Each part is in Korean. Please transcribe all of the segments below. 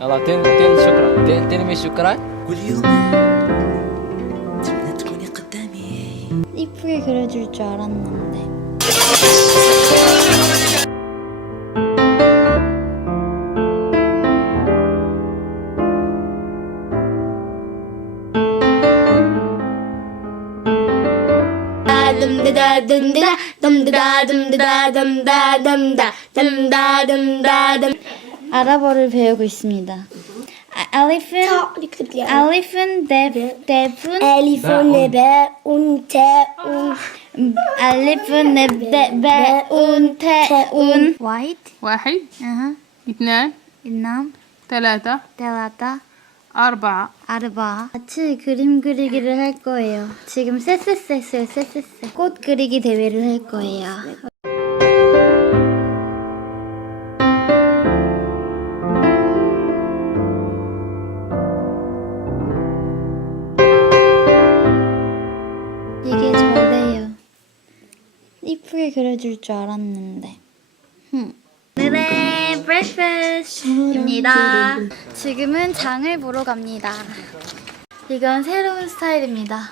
يلا تين تين شكرا تين تنمي شكرا واليوم تمنى تكوني قدامي 이쁘게 그려줄 줄 알았는데. 둠드다 둠드다 둠드다 둠다 둠다 둠다 둠다 둠 아랍어를 배우고 있습니다. 아, elephant, elephant, def, defun, 엘리폰 네베 운테운 elephant, neb, de, be, un, te, un. White, واحد uh-huh. اثنان 있남, ثلاثة 델라타, أربعة 아르바. 같이 그림 그리기를 할 거예요. 지금 쎄쎄쎄 했어요, 쎄쎄쎄. 꽃 그리기 대회를 할 거예요. 이쁘게 그려줄 줄 알았는데. 흠. 오늘의 브렉퍼스트입니다. 지금은 장을 보러 갑니다. 이건 새로운 스타일입니다.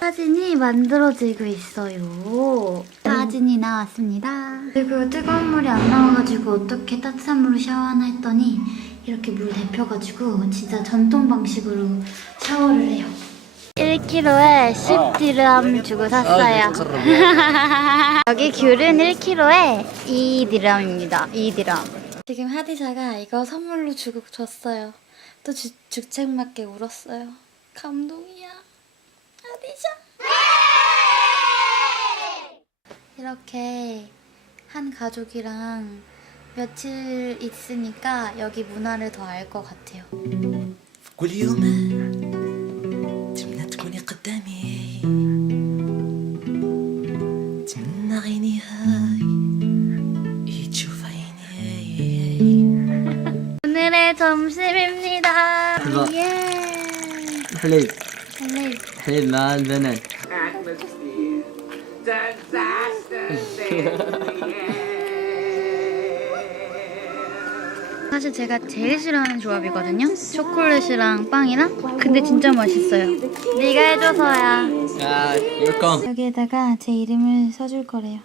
사진이 만들어지고 있어요. 사진이 나왔습니다. 그리고 뜨거운 물이 안 나와가지고 어떻게 따뜻한 물로 샤워하나 했더니 이렇게 물 데펴가지고 진짜 전통 방식으로 샤워를 해요. 1kg에 10디람 주고 샀어요. 여기 귤은 1kg에 2디람입니다. 2디람. 지금 하디자가 이거 선물로 주고 줬어요. 또 주, 죽책 맞게 울었어요. 감동이야. 하디자. 이렇게 한 가족이랑 며칠 있으니까 여기 문화를 더 알 것 같아요. 음, 오늘의 점심입니다. 예. 플레이 설레. 플레이 만 베넷 Back, 사실 제가 제일 싫어하는 조합이거든요. 초콜릿이랑 빵이랑. 근데 진짜 맛있어요. 네가 해줘서야. 아 웰컴 여기에다가 제 이름을 써줄 거래요.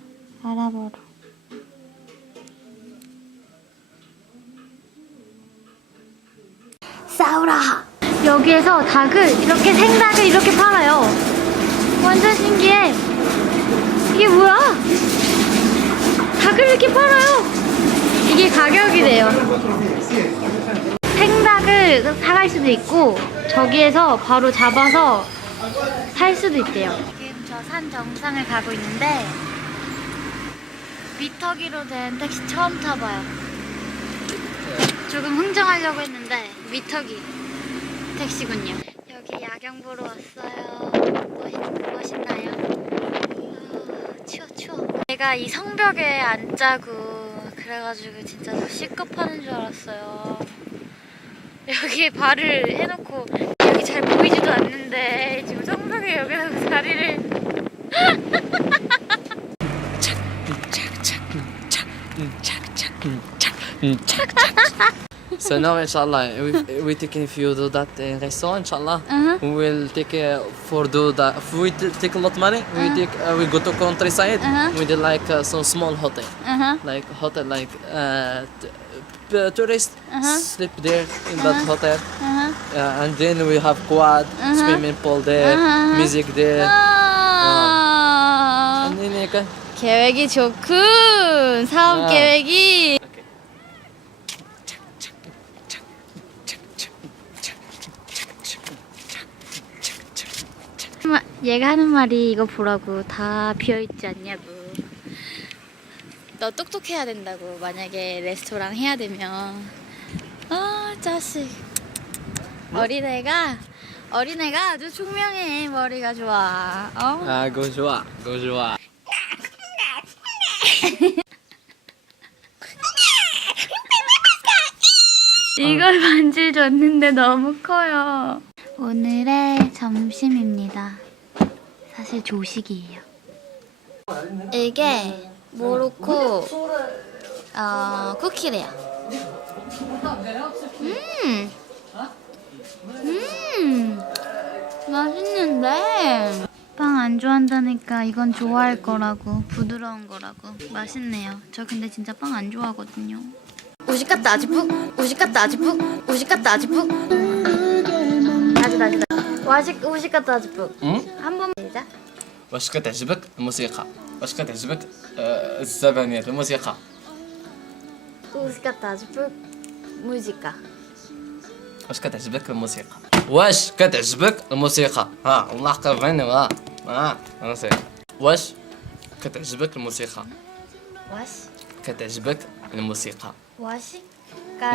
아랍어로. 싸우라 여기에서 닭을 이렇게 생닭을 이렇게 팔아요. 완전 신기해. 이게 뭐야? 닭을 이렇게 팔아요. 이게 가격이래요. 생닭을 사갈 수도 있고 저기에서 바로 잡아서 살 수도 있대요. 지금 저 산 정상을 가고 있는데 미터기로 된 택시 처음 타봐요. 조금 흥정하려고 했는데 미터기 택시군요. 여기 야경 보러 왔어요. 멋있, 멋있나요? 아, 추워 추워. 제가 이 성벽에 앉자고 그래가지고 진짜 저 C급 하는 줄 알았어요. 여기에 발을 해놓고 여기 잘 보이지도 않는데 지금 성벽에 여기다가 자리를 So now inshallah we we taking if you do that in restaurant inshallah Uh-huh. we will take uh, for do that if we t- take a lot money we take uh, we go to countryside Uh-huh. we do like uh, some small hotel uh-huh. like hotel like uh, t- p- tourists Uh-huh. sleep there in that hotel Uh-huh. uh, and then we have quad swimming pool there Uh-huh. music there 아~ and then you can 계획이 좋군 사업 아. 계획이 마- 얘가 하는 말이 이거 보라고 다 비어있지 않냐고. 너 똑똑해야 된다고 만약에 레스토랑 해야 되면. 아 자식. 어린애가 어린애가 아주 총명해. 머리가 좋아. 어? 아 go 좋아. go 좋아. 이걸 만질줬는데 너무 커요. 오늘의 점심입니다. 사실 조식이에요. 이게 모로코 어, 쿠키래요. 음. 음. 맛있는데. 빵 안 좋아한다니까 이건 좋아할 거라고 부드러운 거라고 맛있네요. 저 근데 진짜 빵 안 좋아하거든요. 우식 같다 아직 푹 우식 같다 아직 푹 우식 같다 아직 푹 다시 다시 다시 와식 우식 같다 아직 푹한 번만 시작. واش كتعجبك الموسيقى واش كتعجبك آه، الزبانيات الموسيقى 우식 같다 아직 푹 무지까. واش كتعجبك الموسيقى واش كتعجبك الموسيقى ها الله حق فين ها ها الموسيقى واش كتعجبك الموسيقى 와시 كتعجبك الموسيقى 와시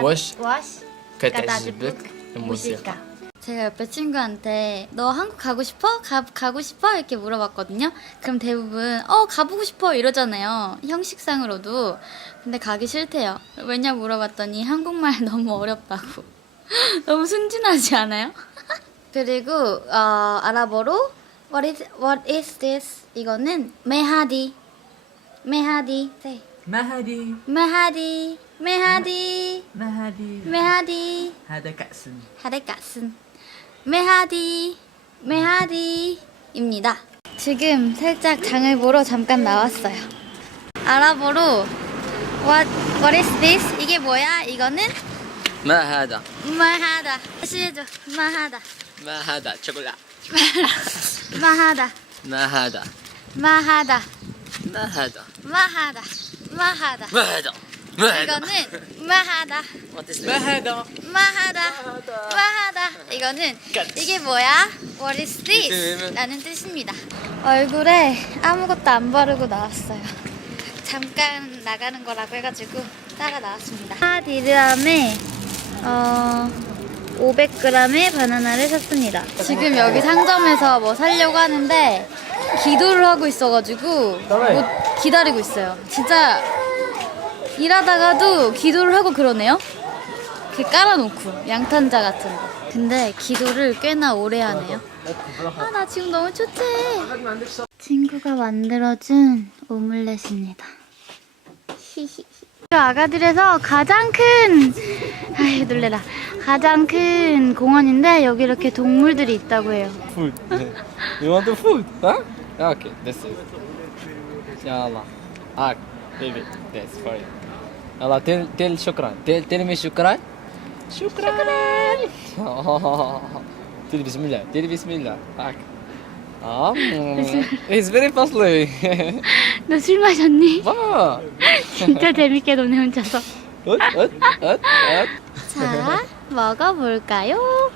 와시. 와시 كتعجبك الموسيقى 제가 옆에 친구한테 너 한국 가고 싶어? 가, 가고 싶어? 이렇게 물어봤거든요. 그럼 대부분 어 가보고 싶어 이러잖아요. 형식상으로도 근데 가기 싫대요. 왜냐 물어봤더니 한국말 너무 어렵다고. 너무 순진하지 않아요? 그리고 어, 아랍어로 what is what is this 이거는 메하디 메하디 네. 마하디 메하디 메하디 메하디 메하디 하다 가슴 하다 가슴 메하디 메하디입니다. 지금 살짝 장을 보러 잠깐 나왔어요. 아랍어로 What What is this? 이게 뭐야? 이거는 ما هذا 마하다. 다시 해줘. 마하다. ما هذا شوكولا 마하다. ما هذا 마하다. ما هذا 마하다. 마하다. ما هذا ما هذا 이거는 마하다. 마하다. 마하다. 마하다. 이거는 이게 뭐야? What is this? 라는 뜻입니다. 얼굴에 아무것도 안 바르고 나왔어요. 잠깐 나가는 거라고 해가지고 따라 나왔습니다. 4디람에 어, 500g의 바나나를 샀습니다. 지금 여기 상점에서 뭐 살려고 하는데 기도를 하고 있어가지고 못 기다리고 있어요. 진짜 일하다가도 기도를 하고 그러네요. 이렇게 깔아놓고 양탄자 같은 거. 근데 기도를 꽤나 오래 하네요. 아 나 지금 너무 초췌. 친구가 만들어준 오믈렛입니다. 히히. 아가들에서 가장 큰 아이 놀래라 가장 큰 공원인데 여기 이렇게 동물들이 있다고 해요. Food. 네. You want food? Huh? Okay, this is. Yalla. Ah, baby, that's for you. يلا tell tell شكرا tell tell me شكرا شكرا tell بسم الله tell بسم الله هاك 아, it's very fastly. 너 술 마셨니? 봐. 진짜 재밌게 노네 혼자서. 엇, 엇, 엇, 엇. 자 먹어볼까요?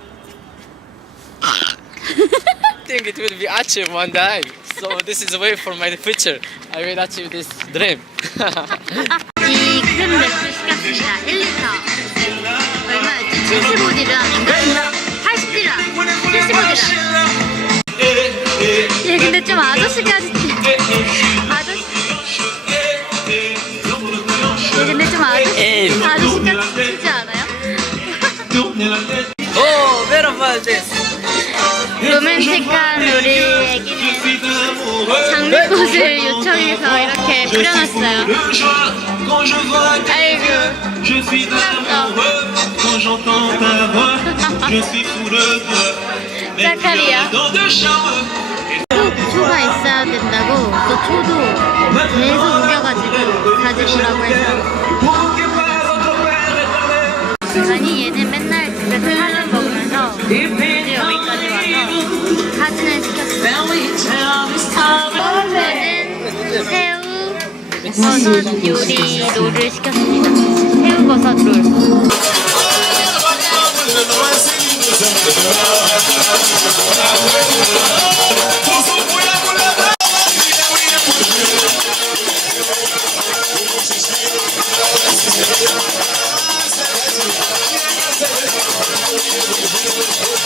think it will be achieved one day. So this is a way for my future. I will achieve this dream. 이큰 맥주 시켰습니다. 1리터. 얼마였지? 75디람인가? 80디람. 75디람. 얘 근데 좀 아저씨까지. 아저씨. 얘 근데 좀 아저씨. 아저씨까지 치지 않아요? where about this? 로맨틱한 우리 애기는 장미꽃을 요청해서 이렇게 뿌려놨어요. 아이고. Toi. 자카리야. 초가 있어야 된다고 또 초도 계속 우겨가지고 가지고라고 해서 아니 얘는 맨날 집에서 사진 먹으면서 사진을 시켰어요. 저는 새우 버섯 요리 롤을 시켰습니다. 새우 버섯 롤.